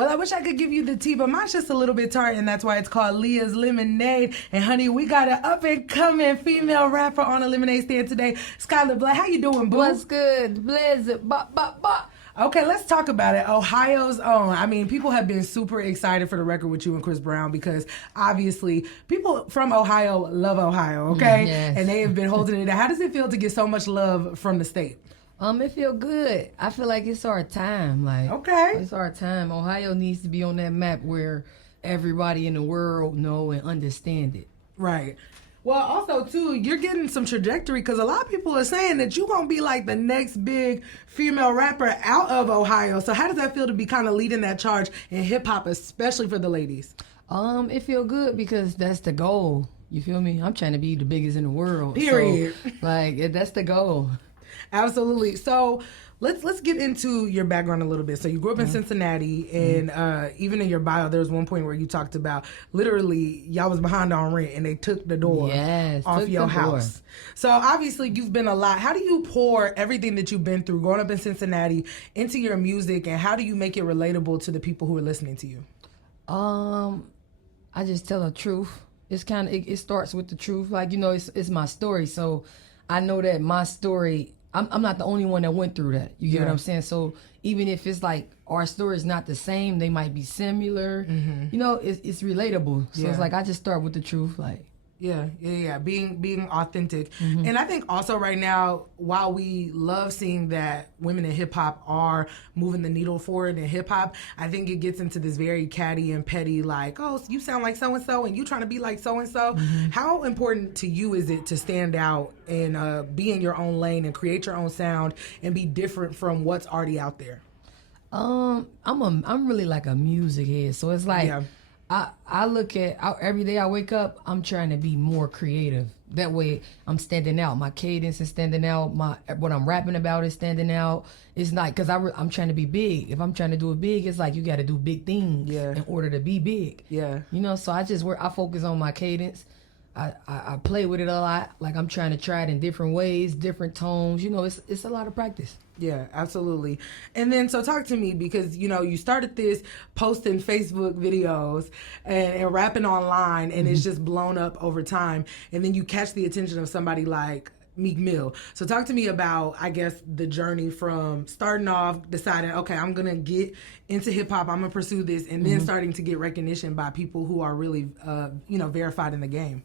Well, I wish I could give you the tea, but mine's just a little bit tart, and that's why it's called Leah's Lemonade. And honey, we got an up-and-coming female rapper on a lemonade stand today. Skylar Blatt, how you doing, boo? What's good? Blizzard, bop, bop, bop. Okay, let's talk about it. Ohio's own. I mean, people have been super excited for the record with you and Chris Brown because obviously people from Ohio love Ohio, okay? Yes. And they have been holding it. How does it feel to get so much love from the state? It feel good. I feel like it's our time. Okay. It's our time. Ohio needs to be on that map where everybody in the world know and understand it. Right. Well, also, too, you're getting some trajectory because a lot of people are saying that you're going to be like the next big female rapper out of Ohio. So how does that feel to be kind of leading that charge in hip-hop, especially for the ladies? It feel good because that's the goal. You feel me? I'm trying to be the biggest in the world. Period. So, that's the goal. Absolutely. So let's get into your background a little bit. So you grew up in Cincinnati, and even in your bio, there was one point where you talked about literally y'all was behind on rent, and they took the door off your house. So obviously you've been a lot. How do you pour everything that you've been through growing up in Cincinnati into your music, and how do you make it relatable to the people who are listening to you? I just tell the truth. It's kind of it starts with the truth. Like, you know, it's my story, so I know that my story. I'm not the only one that went through that. You get what I'm saying? So even if it's like our story is not the same, they might be similar. You know, it's relatable. So it's like I just start with the truth, like. Yeah. Being authentic. And I think also right now, while we love seeing that women in hip hop are moving the needle forward in hip hop, I think it gets into this very catty and petty, like, oh, you sound like so and so, and you trying to be like so and so. How important to you is it to stand out and be in your own lane and create your own sound and be different from what's already out there? I'm really like a music head, so it's like. Yeah. I look at every day I wake up, I'm trying to be more creative. That way I'm standing out. My cadence is standing out. What I'm rapping about is standing out. It's not because I'm trying to be big. If I'm trying to do it big, it's like you got to do big things in order to be big. Yeah. You know, so I focus on my cadence. I play with it a lot. Like I'm trying to try it in different ways, different tones. You know, it's a lot of practice. Yeah, absolutely. And then, so talk to me because, you know, you started this posting Facebook videos and rapping online, and it's just blown up over time. And then you catch the attention of somebody like Meek Mill. So talk to me about, I guess, the journey from starting off, deciding, okay, I'm going to get into hip hop, I'm going to pursue this, and then starting to get recognition by people who are really, verified in the game.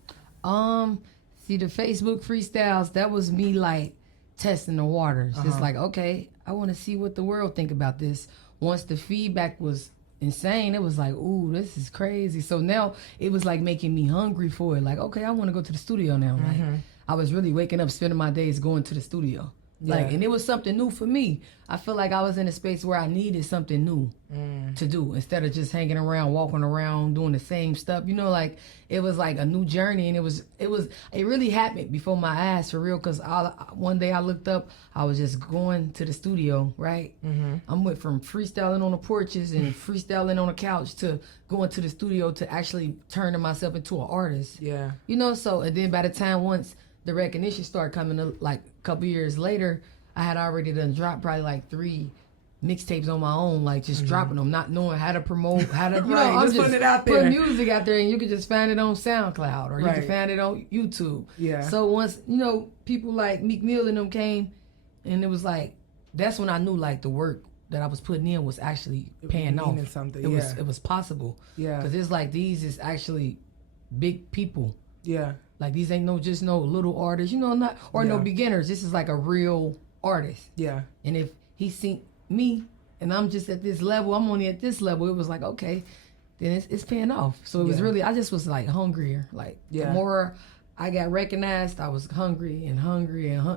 See, the Facebook freestyles, that was me like testing the waters. It's like, okay, I want to see what the world think about this. Once the feedback was insane, it was like, ooh, this is crazy. So now it was like making me hungry for it. Like, okay, I want to go to the studio now. Like, I was really waking up, spending my days going to the studio. Like, and it was something new for me. I feel like I was in a space where I needed something new to do instead of just hanging around, walking around, doing the same stuff. You know, like it was like a new journey, and it really happened before my eyes for real. Cause one day I looked up, I was just going to the studio, right? I went from freestyling on the porches and freestyling on the couch to going to the studio to actually turning myself into an artist. Yeah, you know. So and then by the time once the recognition started coming up, like a couple years later, I had already done dropped probably like 3 mixtapes on my own, like just dropping them, not knowing how to promote, how to, you know, I'm just putting it out there. Put music out there, and you can just find it on SoundCloud or you can find it on YouTube. Yeah. So once, you know, people like Meek Mill and them came, and it was like, that's when I knew like the work that I was putting in was actually paying off. It was possible. Yeah. Because it's like these is actually big people. Yeah. Like these ain't no little artists, you know, no beginners. This is like a real artist. Yeah. And if he seen me and I'm just at this level, I'm only at this level, it was like, okay, then it's paying off. So it was really, I just was like hungrier. Like the more I got recognized, I was hungry and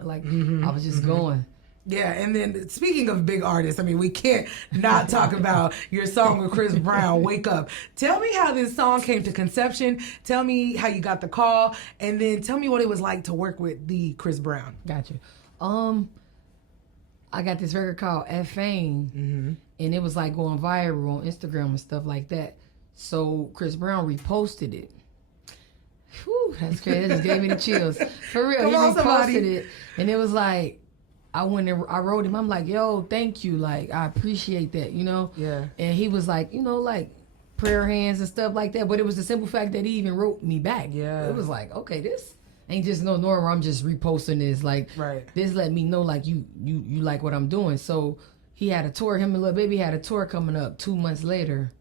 like I was just going. Yeah, and then speaking of big artists, I mean, we can't not talk about your song with Chris Brown, Wake Up. Tell me how this song came to conception. Tell me how you got the call, and then tell me what it was like to work with the Chris Brown. Gotcha. I got this record called At Fame, and it was like going viral on Instagram and stuff like that. So Chris Brown reposted it. Whew, that's crazy. That just gave me the chills. For real, he reposted it, and it was like, I went and I wrote him. I'm like, yo, thank you. Like, I appreciate that, you know? Yeah. And he was like, you know, like prayer hands and stuff like that. But it was the simple fact that he even wrote me back. Yeah. It was like, okay, this ain't just no normal. I'm just reposting this. Like, this let me know, like, you like what I'm doing. So he had a tour. Him and Lil Baby had a tour coming up 2 months later.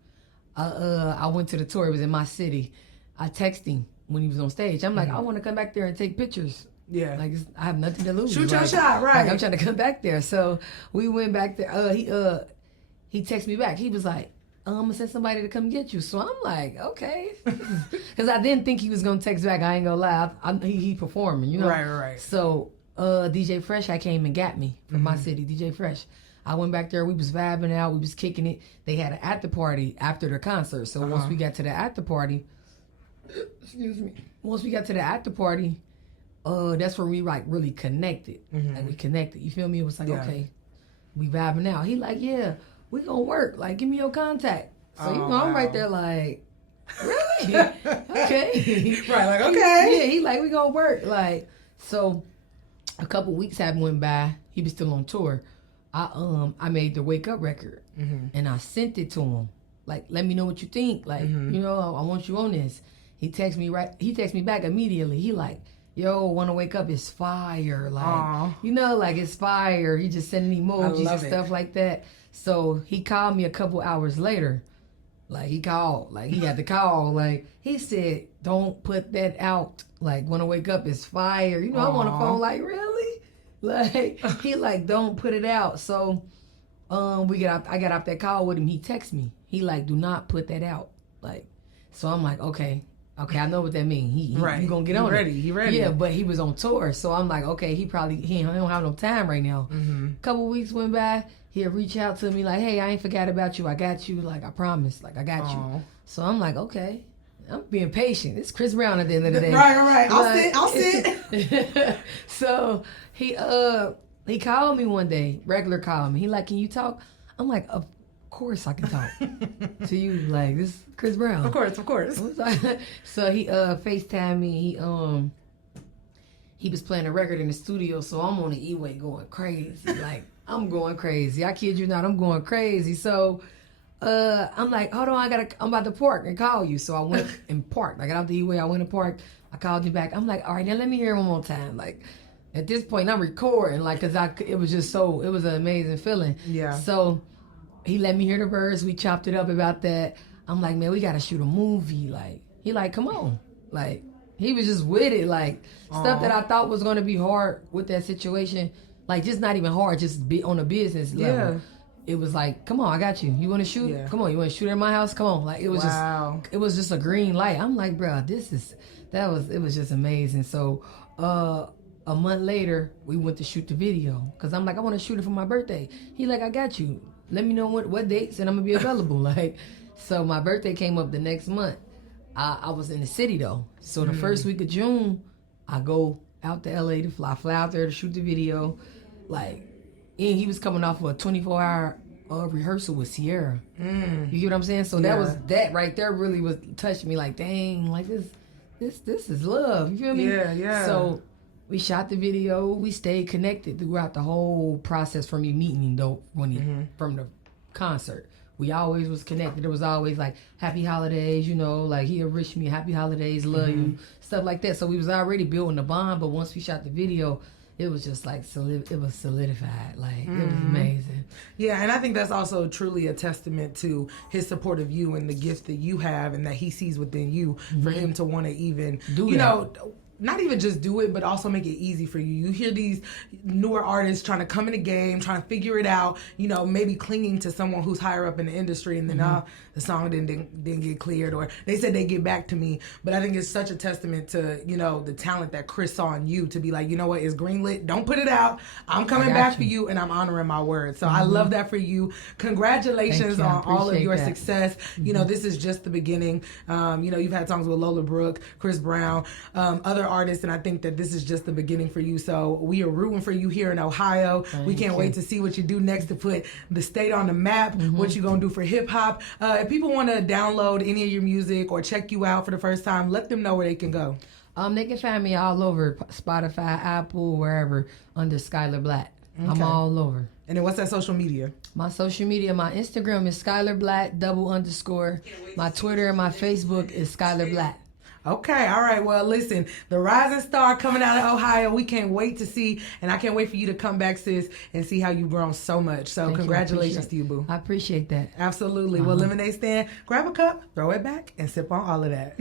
I went to the tour. It was in my city. I texted him when he was on stage. I'm like, I want to come back there and take pictures. Yeah. Like, I have nothing to lose. Shoot like, your shot, right. Like, I'm trying to come back there. So we went back there. He texted me back. He was like, I'm going to send somebody to come get you. So I'm like, okay. Because I didn't think he was going to text back. I ain't going to lie. He performing, you know? Right. So DJ Fresh, I came and got me from my city, DJ Fresh. I went back there. We was vibing out. We was kicking it. They had an after party after the concert. So once we got to the after party, excuse me. Once we got to the after party, that's where we like really connected. Like we connected. You feel me? It was like, okay, we vibing out. He like, yeah, we gonna work. Like, give me your contact. So you know, I'm right there like, really? Okay. Right, like, okay. Yeah, he like, we gonna work. Like, so a couple weeks had went by. He was still on tour. I made the Wake Up record and I sent it to him. Like, let me know what you think. Like, you know, I want you on this. He texted me back immediately. He like, yo, Wanna Wake Up is fire. Like, you know, like it's fire. He just sending emojis and stuff like that. So he called me a couple hours later. Like, he called. Like, he had to call. Like, he said, don't put that out. Like, Wanna Wake Up is fire. You know, I'm on the phone like, really? Like, he like, don't put it out. So I got off that call with him. He texted me. He like, do not put that out. Like, so I'm like, okay, I know what that means. He gonna get on it. He ready. Yeah, but he was on tour, so I'm like, okay, he don't have no time right now. Couple weeks went by, he'll reach out to me like, hey, I ain't forgot about you. I got you. Like, I promise. Like, I got you. So I'm like, okay. I'm being patient. It's Chris Brown at the end of the day. Right. Like, I'll sit. So he called me one day, regular called me. He like, can you talk? I'm like, of course I can talk to you. Like, this is Chris Brown. Of course. So he FaceTimed me. He was playing a record in the studio, so I'm on the E-way going crazy. Like, I'm going crazy. I kid you not, I'm going crazy. So I'm like, hold on, I'm about to park and call you. So I went and parked. I got out the E-way, I went and parked. I called you back. I'm like, all right, now let me hear it one more time. Like, at this point, I'm recording, like, cause it was an amazing feeling. Yeah. So he let me hear the verse. We chopped it up about that. I'm like, man, we gotta shoot a movie. Like, he like, come on. Like, he was just with it. Like, stuff that I thought was gonna be hard with that situation. Like, just not even hard, just be on a business level. Yeah. It was like, come on, I got you. You want to shoot? Yeah. Come on, you want to shoot at my house? Come on. Like, it was just a green light. I'm like, bro, it was just amazing. So, a month later, we went to shoot the video. Cause I'm like, I want to shoot it for my birthday. He like, I got you. Let me know what dates and I'm gonna be available. Like, so my birthday came up the next month. I was in the city though. So the first week of June, I go out to LA to fly out there to shoot the video. Like, and he was coming off of a 24-hour rehearsal with Sierra. You get what I'm saying? So that right there really was touched me. Like, dang, like this is love. You feel me? Yeah. So we shot the video. We stayed connected throughout the whole process from me meeting him though from the concert. We always was connected. It was always like happy holidays, you know, like he'll wish me happy holidays, love you, stuff like that. So we was already building a bond, but once we shot the video, it was just like it was solidified. Like, it was amazing. Yeah, and I think that's also truly a testament to his support of you and the gift that you have and that he sees within you for him to want to even not even just do it, but also make it easy for you. You hear these newer artists trying to come in the game, trying to figure it out, you know, maybe clinging to someone who's higher up in the industry, and then the song didn't get cleared, or they said they get back to me. But I think it's such a testament to, you know, the talent that Chris saw in you to be like, you know what, it's greenlit. Don't put it out. I'm coming back for you, and I'm honoring my word. So I love that for you. Congratulations on all of your success. You know, this is just the beginning. You know, you've had songs with Lola Brooke, Chris Brown, other artists, and I think that this is just the beginning for you. So we are rooting for you here in Ohio. We can't wait to see what you do next to put the state on the map, what you're going to do for hip hop. If people want to download any of your music or check you out for the first time, let them know where they can go. They can find me all over Spotify, Apple, wherever, under Skylar Blatt. I'm all over. And then what's that social media? My social media, my Instagram is Skylar Blatt _. My Twitter and my Facebook is Skylar Blatt. Okay, all right. Well, listen, the rising star coming out of Ohio. We can't wait to see, and I can't wait for you to come back, sis, and see how you've grown so much. So congratulations to you, boo. I appreciate that. Absolutely. Well, lemonade stand, grab a cup, throw it back, and sip on all of that.